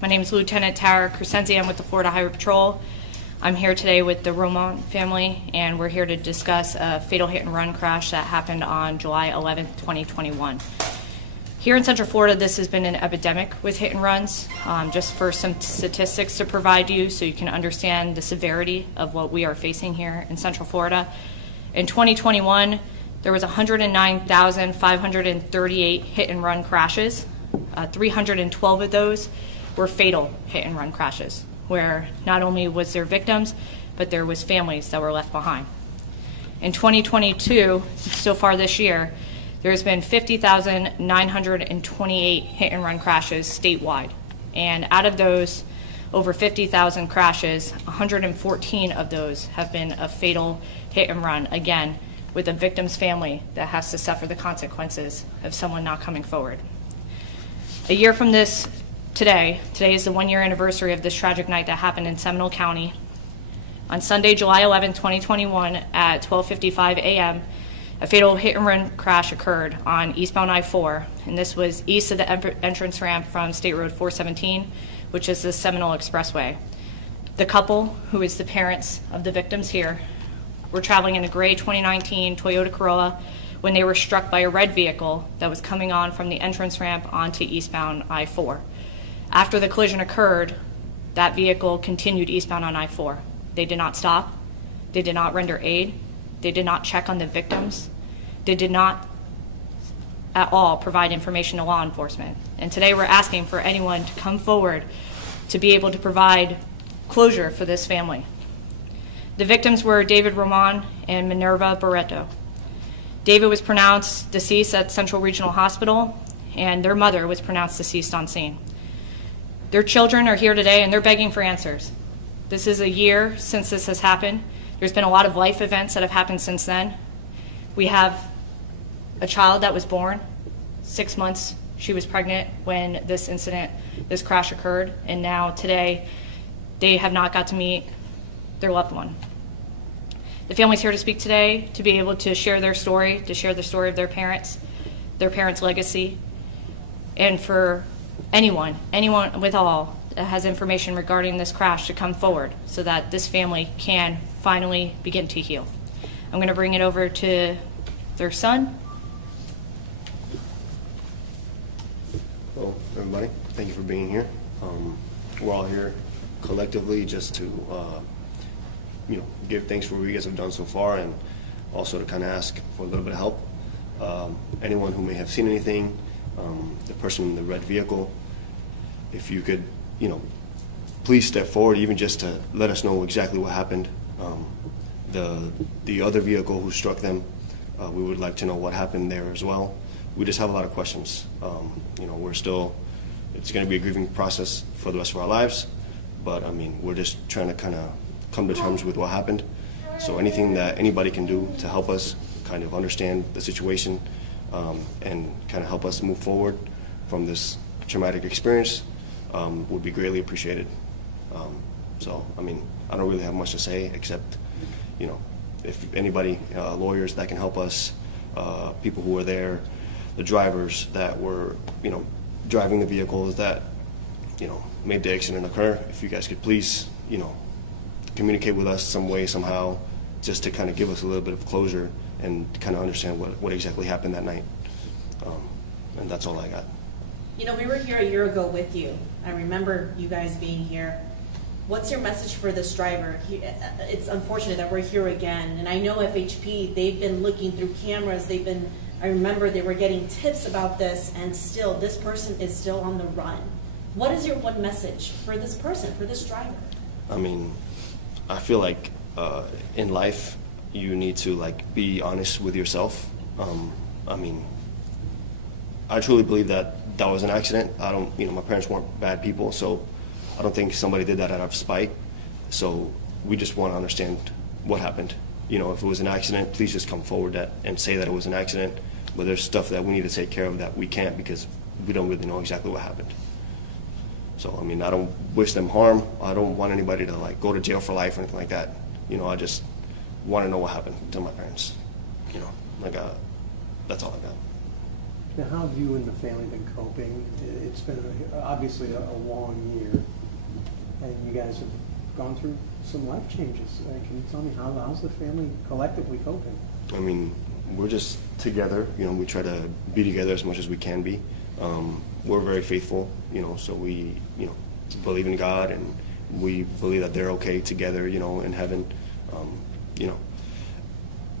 My name is Lieutenant Tara Crescenzi. I'm with the Florida Highway Patrol. I'm here today with the Roman family, and we're here to discuss a fatal hit-and-run crash that happened on July 11, 2021. Here in Central Florida, this has been an epidemic with hit-and-runs. Just for some statistics to provide you so you can understand the severity of what we are facing here in Central Florida. In 2021, there was 109,538 hit-and-run crashes. 312 of those were fatal hit-and-run crashes, where not only was there victims, but there was families that were left behind. In 2022, so far this year, there's been 50,928 hit-and-run crashes statewide. And out of those over 50,000 crashes, 114 of those have been a fatal hit-and-run, again, with a victim's family that has to suffer the consequences of someone not coming forward. A year from this, today is the one-year anniversary of this tragic night that happened in Seminole County. On Sunday, July 11, 2021, at 12:55 a.m., a fatal hit-and-run crash occurred on eastbound I-4, and this was east of the entrance ramp from State Road 417, which is the Seminole Expressway. The couple, who is the parents of the victims here, were traveling in a gray 2019 Toyota Corolla when they were struck by a red vehicle that was coming on from the entrance ramp onto eastbound I-4. After the collision occurred, that vehicle continued eastbound on I-4. They did not stop. They did not render aid. They did not check on the victims. They did not at all provide information to law enforcement. And today we're asking for anyone to come forward to be able to provide closure for this family. The victims were David Roman and Minerva Barreto. David was pronounced deceased at Central Regional Hospital, and their mother was pronounced deceased on scene. Their children are here today, and they're begging for answers. This is a year since this has happened. There's been a lot of life events that have happened since then. We have a child that was born. 6 months she was pregnant when this crash occurred, and now today they have not got to meet their loved one. The family's here to speak today to be able to share their story, to share the story of their parents' legacy, and for anyone with all that has information regarding this crash to come forward so that this family can finally begin to heal. I'm going to bring it over to their son. Hello, everybody. Thank you for being here. We're all here collectively just to give thanks for what you guys have done so far, and also to kind of ask for a little bit of help. Anyone who may have seen anything, the person in the red vehicle, if you could, please step forward, even just to let us know exactly what happened. The other vehicle who struck them, we would like to know what happened there as well. We just have a lot of questions. It's going to be a grieving process for the rest of our lives, but we're just trying to kind of come to terms with what happened. So anything that anybody can do to help us kind of understand the situation and kind of help us move forward from this traumatic experience would be greatly appreciated. I don't really have much to say except, if anybody, lawyers that can help us, people who were there, the drivers that were, driving the vehicles that, made the accident occur, if you guys could please, communicate with us some way, somehow, just to kind of give us a little bit of closure and kind of understand what exactly happened that night. And that's all I got. We were here a year ago with you. I remember you guys being here. What's your message for this driver? It's unfortunate that we're here again. And I know FHP, they've been looking through cameras. I remember they were getting tips about this, and still, this person is still on the run. What is your one message for this person, for this driver? I feel like in life, you need to be honest with yourself. I truly believe that was an accident. My parents weren't bad people, so I don't think somebody did that out of spite. So we just want to understand what happened. If it was an accident, please just come forward and say that it was an accident. But there's stuff that we need to take care of that we can't because we don't really know exactly what happened. So, I don't wish them harm. I don't want anybody to go to jail for life or anything like that. I just want to know what happened to my parents. That's all I got. Now, how have you and the family been coping? It's been obviously a long year, and you guys have gone through some life changes. Can you tell me how's the family collectively coping? I mean, we're just together. You know, we try to be together as much as we can be. We're very faithful, you know, so we, you know, believe in God, and we believe that they're okay together, you know, in heaven. You know,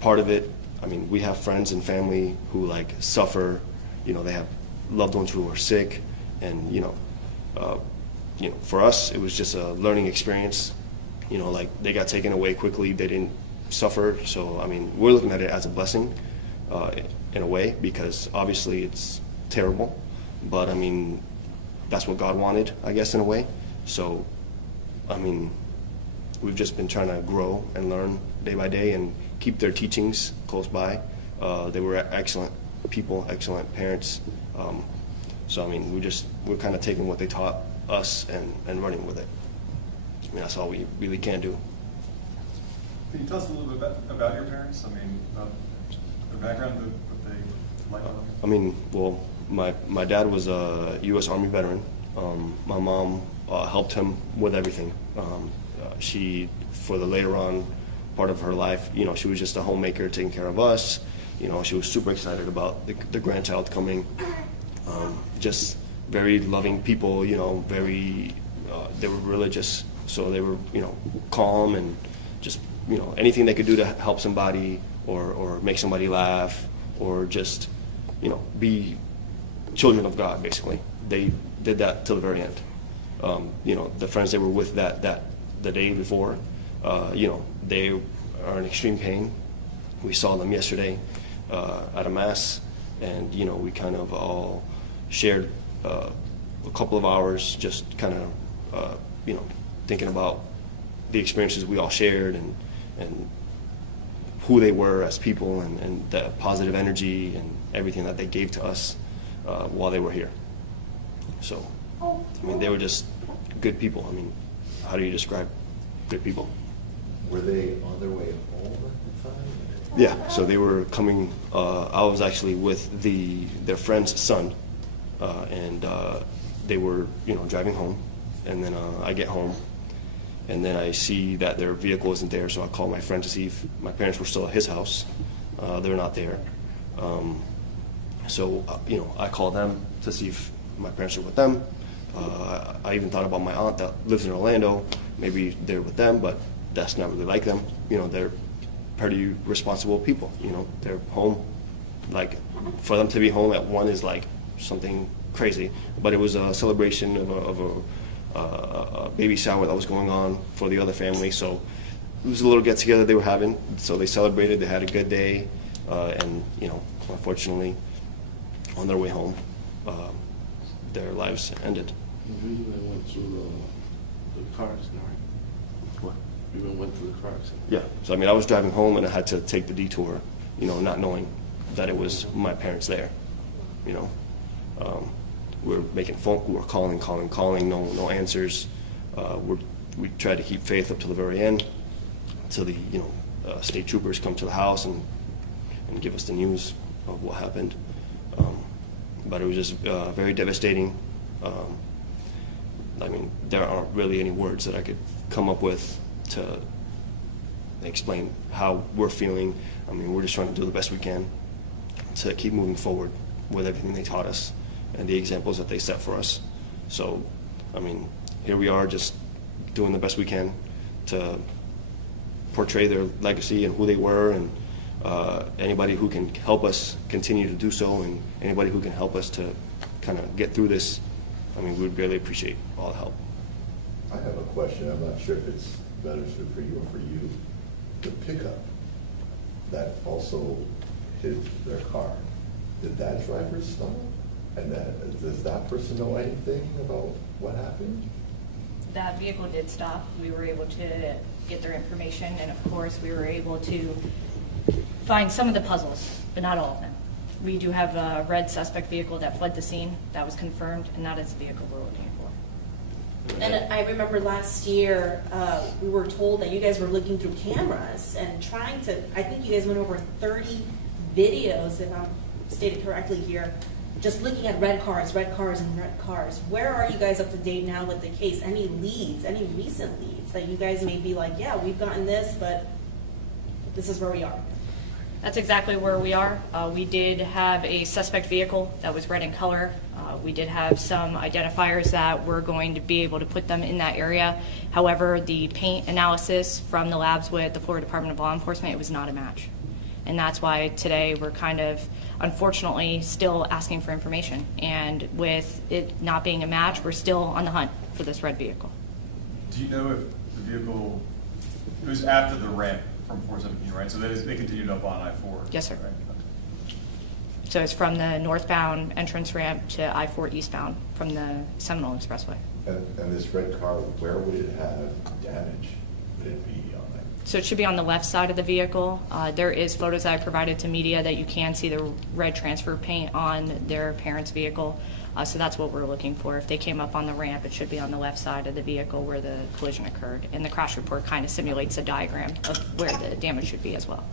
part of it, I mean, we have friends and family who like suffer. You know, they have loved ones who are sick, and you know, for us, it was just a learning experience. You know, like they got taken away quickly. They didn't suffer. So, I mean, we're looking at it as a blessing in a way, because obviously it's terrible. But, I mean, that's what God wanted, I guess, in a way. So, I mean, we've just been trying to grow and learn day by day and keep their teachings close by. They were excellent people, excellent parents. So, I mean, we're kind of taking what they taught us and running with it. I mean, that's all we really can do. Can you tell us a little bit about your parents? I mean, their background, what they like? I mean, well, my dad was a U.S. Army veteran. My mom helped him with everything. She, for the later on part of her life, you know, she was just a homemaker taking care of us. You know, she was super excited about the grandchild coming. Just very loving people, you know, very, they were religious. So they were, you know, calm and just, you know, anything they could do to help somebody or make somebody laugh or just, you know, be children of God, basically. They did that till the very end. You know, the friends they were with the day before, you know, they are in extreme pain. We saw them yesterday at a mass, and, you know, we kind of all shared a couple of hours just kind of, you know, thinking about the experiences we all shared and who they were as people and the positive energy and everything that they gave to us while they were here. So, I mean, they were just good people. I mean, how do you describe good people? Were they on their way home at the time? Yeah, so they were coming, I was actually with their friend's son, and they were, you know, driving home, and then I get home, and then I see that their vehicle isn't there, so I call my friend to see if my parents were still at his house. They're not there. So, you know, I call them to see if my parents are with them. I even thought about my aunt that lives in Orlando. Maybe they're with them, but that's not really like them. You know, they're pretty responsible people. You know, they're home. Like, for them to be home at 1 is like something crazy. But it was a celebration of a baby shower that was going on for the other family. So it was a little get-together they were having. So they celebrated. They had a good day. And, you know, unfortunately, on their way home, their lives ended. You even went through the car accident, right? What? You even went through the car accident? Yeah. So, I mean, I was driving home, and I had to take the detour, you know, not knowing that it was my parents there, you know. We were making phone, we were calling, no answers. We tried to keep faith up to the very end, until the, you know, state troopers come to the house and give us the news of what happened. But it was just very devastating. I mean, there aren't really any words that I could come up with to explain how we're feeling. I mean, we're just trying to do the best we can to keep moving forward with everything they taught us and the examples that they set for us. So, I mean, here we are just doing the best we can to portray their legacy and who they were, and anybody who can help us continue to do so, and anybody who can help us to kind of get through this, I mean, we would really appreciate all the help. I have a question. I'm not sure if it's better suited for you or for you. The pickup that also hit their car, did that driver stop? And does that person know anything about what happened? That vehicle did stop. We were able to get their information, and of course, we were able to find some of the puzzles, but not all of them. We do have a red suspect vehicle that fled the scene. That was confirmed, and that is the vehicle we're looking for. And I remember last year, we were told that you guys were looking through cameras and trying to, I think you guys went over 30 videos, if I'm stated correctly here, just looking at red cars, and red cars. Where are you guys up to date now with the case? Any leads, any recent leads that you guys may be like, yeah, we've gotten this, but this is where we are? That's exactly where we are. We did have a suspect vehicle that was red in color. We did have some identifiers that we're going to be able to put them in that area. However, the paint analysis from the labs with the Florida Department of Law Enforcement, it was not a match. And that's why today we're kind of, unfortunately, still asking for information. And with it not being a match, we're still on the hunt for this red vehicle. Do you know if the vehicle, it was after the ramp from 417, right? So they continued up on I-4? Yes, sir. Right? So it's from the northbound entrance ramp to I-4 eastbound from the Seminole Expressway. And this red car, where would it have damage? Would it be on that? So it should be on the left side of the vehicle. There is photos that I provided to media that you can see the red transfer paint on their parents' vehicle. So that's what we're looking for. If they came up on the ramp, it should be on the left side of the vehicle where the collision occurred. And the crash report kind of simulates a diagram of where the damage should be as well.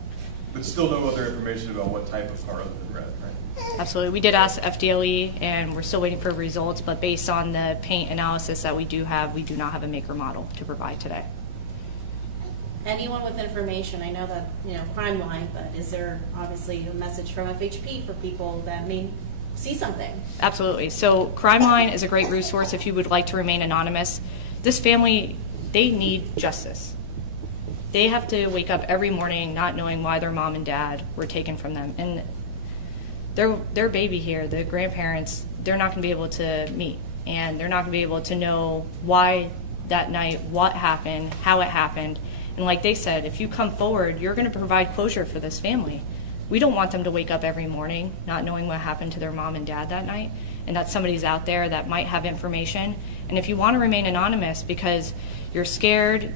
But still no other information about what type of car other than red, right? Absolutely. We did ask FDLE, and we're still waiting for results, but based on the paint analysis that we do not have a make or model to provide today. Anyone with information, I know that, crime line, but is there obviously a message from FHP for people that may see something? Absolutely. So Crime Line is a great resource if you would like to remain anonymous. This family, they need justice. They have to wake up every morning not knowing why their mom and dad were taken from them. And their baby here, the grandparents, they're not going to be able to meet. And they're not going to be able to know why that night, what happened, how it happened. And like they said, if you come forward, you're going to provide closure for this family. We don't want them to wake up every morning not knowing what happened to their mom and dad that night, and that somebody's out there that might have information. And if you want to remain anonymous because you're scared,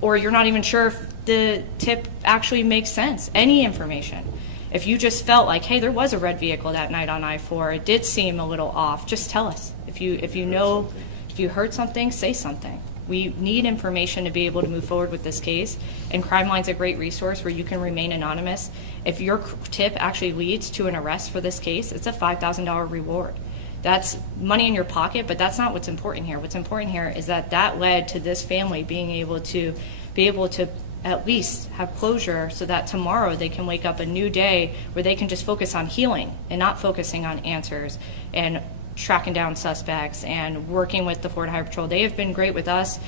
or you're not even sure if the tip actually makes sense, any information. If you just felt like, hey, there was a red vehicle that night on I-4, it did seem a little off, just tell us. If you heard something, say something. We need information to be able to move forward with this case, and Crime Line's a great resource where you can remain anonymous. If your tip actually leads to an arrest for this case, it's a $5,000 reward. That's money in your pocket, but that's not what's important here. What's important here is that led to this family being able to at least have closure so that tomorrow they can wake up a new day where they can just focus on healing and not focusing on answers and tracking down suspects and working with the Florida Highway Patrol. They have been great with us.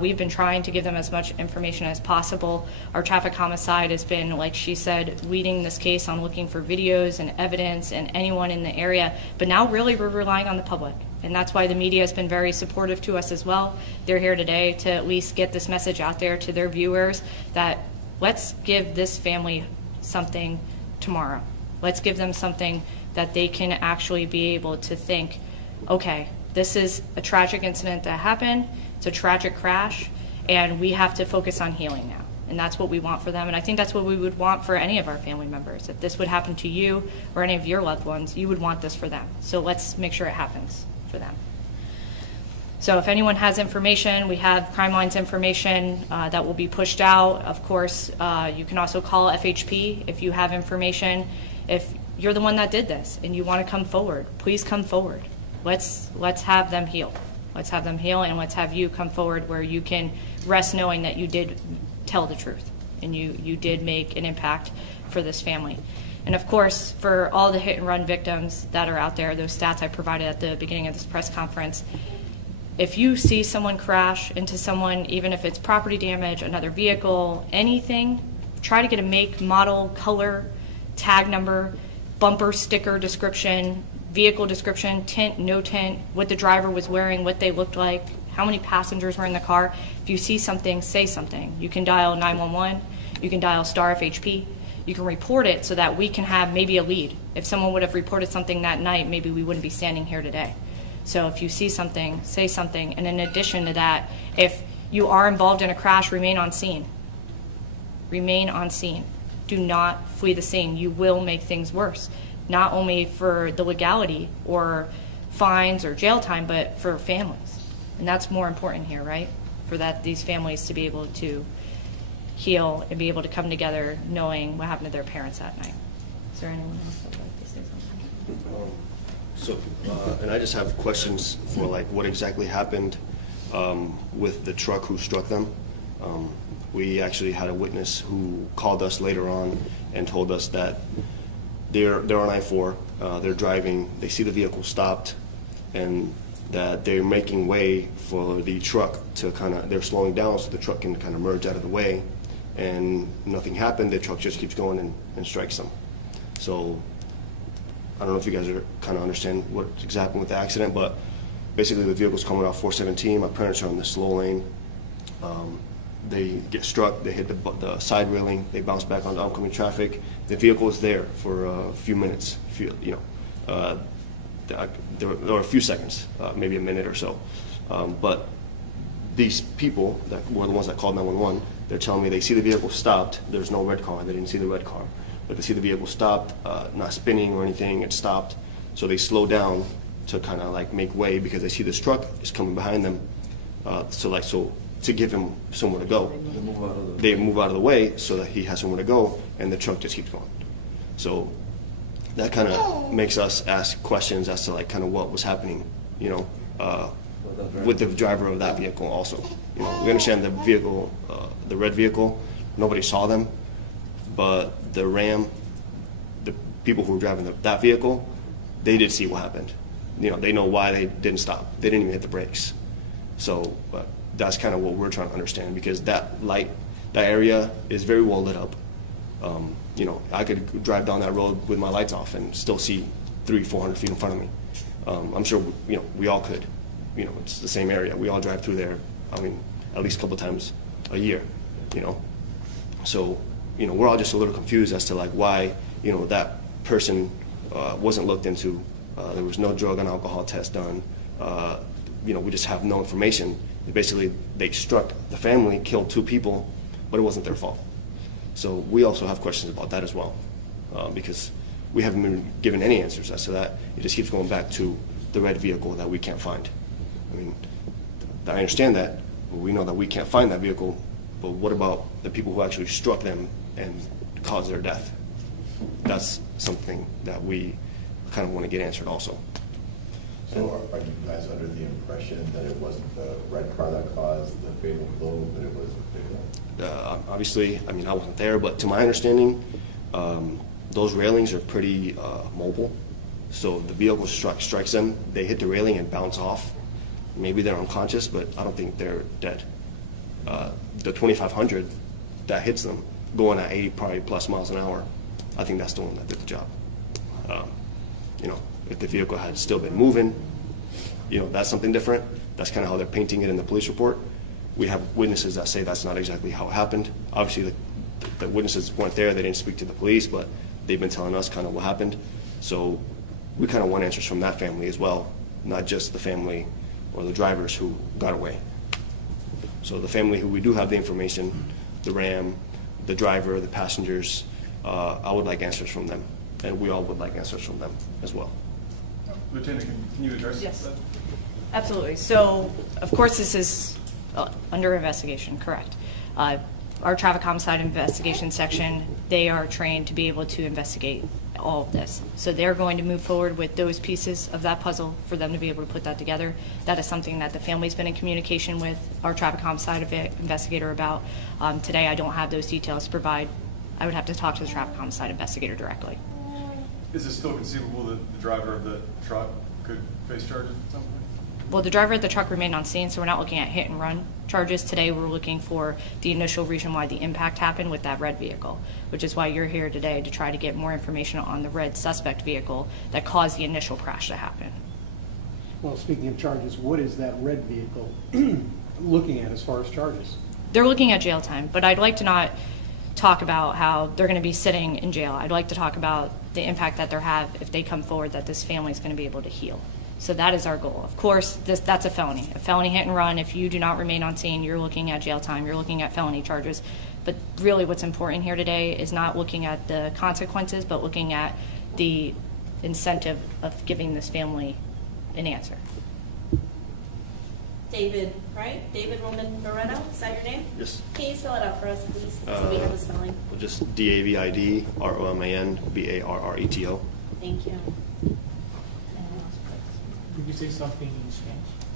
We've been trying to give them as much information as possible. Our traffic homicide has been, like she said, leading this case on looking for videos and evidence and anyone in the area. But now really we're relying on the public. And that's why the media has been very supportive to us as well. They're here today to at least get this message out there to their viewers that let's give this family something tomorrow. Let's give them something that they can actually be able to think, okay, this is a tragic incident that happened, it's a tragic crash, and we have to focus on healing now. And that's what we want for them, and I think that's what we would want for any of our family members. If this would happen to you or any of your loved ones, you would want this for them. So let's make sure it happens for them. So if anyone has information, we have Crime Line's information that will be pushed out. Of course, you can also call FHP if you have information. If you're the one that did this and you want to come forward, please come forward. Let's have them heal. Let's have them heal, and let's have you come forward where you can rest knowing that you did tell the truth and you did make an impact for this family. And of course, for all the hit and run victims that are out there, those stats I provided at the beginning of this press conference, if you see someone crash into someone, even if it's property damage, another vehicle, anything, try to get a make, model, color, tag number, bumper sticker description, vehicle description, tint, no tint, what the driver was wearing, what they looked like, how many passengers were in the car. If you see something, say something. You can dial 911, you can dial star FHP, you can report it so that we can have maybe a lead. If someone would have reported something that night, maybe we wouldn't be standing here today. So if you see something, say something. And in addition to that, if you are involved in a crash, remain on scene. Remain on scene. Do not flee the scene. You will make things worse, not only for the legality or fines or jail time, but for families. And that's more important here, right? For these families to be able to heal and be able to come together knowing what happened to their parents that night. Is there anyone else that would like to say something? So, and I just have questions for like what exactly happened with the truck who struck them. We actually had a witness who called us later on and told us that they're on I-4, they're driving, they see the vehicle stopped, and that they're making way for the truck to they're slowing down so the truck can kind of merge out of the way, and nothing happened, the truck just keeps going and strikes them. So I don't know if you guys are kind of understand what exactly happened with the accident, but basically the vehicle's coming off 417, my parents are on the slow lane. They get struck, they hit the side railing, they bounce back onto oncoming traffic. The vehicle is there for a few minutes, there were a few seconds, maybe a minute or so. But these people that were the ones that called 911, they're telling me they see the vehicle stopped, there's no red car, they didn't see the red car. But they see the vehicle stopped, not spinning or anything, it stopped. So they slow down to kind of like make way because they see this truck is coming behind them. So to give him somewhere to go. They move out of the way so that he has somewhere to go, and the truck just keeps going. So that kind of makes us ask questions as to like kind of what was happening, with the driver of that vehicle also. We understand the vehicle, the red vehicle, nobody saw them, but the Ram, the people who were driving that vehicle, they did see what happened. They know why they didn't stop. They didn't even hit the brakes. So, but that's kind of what we're trying to understand, because that area is very well lit up. I could drive down that road with my lights off and still see 300-400 feet in front of me. I'm sure we all could. It's the same area. We all drive through there. At least a couple times a year. So we're all just a little confused as to like why that person wasn't looked into. There was no drug and alcohol test done. We just have no information. Basically, they struck the family, killed 2 people, but it wasn't their fault. So we also have questions about that as well, because we haven't been given any answers as to that. It just keeps going back to the red vehicle that we can't find. I understand that, but we know that we can't find that vehicle, but what about the people who actually struck them and caused their death? That's something that we kind of want to get answered also. So are you guys under the impression that it wasn't the red car that caused the fatal blow, but it was the pickup? Obviously, I wasn't there, but to my understanding, those railings are pretty mobile. So the vehicle strikes them, they hit the railing and bounce off. Maybe they're unconscious, but I don't think they're dead. The 2500 that hits them, going at 80 probably plus miles an hour, I think that's the one that did the job. If the vehicle had still been moving, that's something different. That's kind of how they're painting it in the police report. We have witnesses that say that's not exactly how it happened. Obviously, the witnesses weren't there. They didn't speak to the police, but they've been telling us kind of what happened. So we kind of want answers from that family as well, not just the family or the drivers who got away. So the family who we do have the information, the Ram, the driver, the passengers, I would like answers from them, and we all would like answers from them as well. Lieutenant, can you address Yes. that? Absolutely. So, of course, this is under investigation, correct. Our traffic homicide investigation section, they are trained to be able to investigate all of this. So they're going to move forward with those pieces of that puzzle for them to be able to put that together. That is something that the family's been in communication with our traffic homicide investigator about. Today, I don't have those details to provide. I would have to talk to the traffic homicide investigator directly. Is it still conceivable that the driver of the truck could face charges at some point? Well, the driver of the truck remained on scene, so we're not looking at hit and run charges. Today, we're looking for the initial reason why the impact happened with that red vehicle, which is why you're here today, to try to get more information on the red suspect vehicle that caused the initial crash to happen. Well, speaking of charges, what is that red vehicle looking at as far as charges? They're looking at jail time, but I'd like to not talk about how they're going to be sitting in jail. I'd like to talk about the impact that they'll have if they come forward, that this family is going to be able to heal. So that is our goal. Of course, that's a felony. A felony hit and run, if you do not remain on scene, you're looking at jail time, you're looking at felony charges. But really what's important here today is not looking at the consequences, but looking at the incentive of giving this family an answer. David, right? David Roman Barreto, is that your name? Yes. Can you spell it out for us, please, so we have the spelling? Just DAVIDROMANBARRETO. Thank you. Did you say something in Spanish?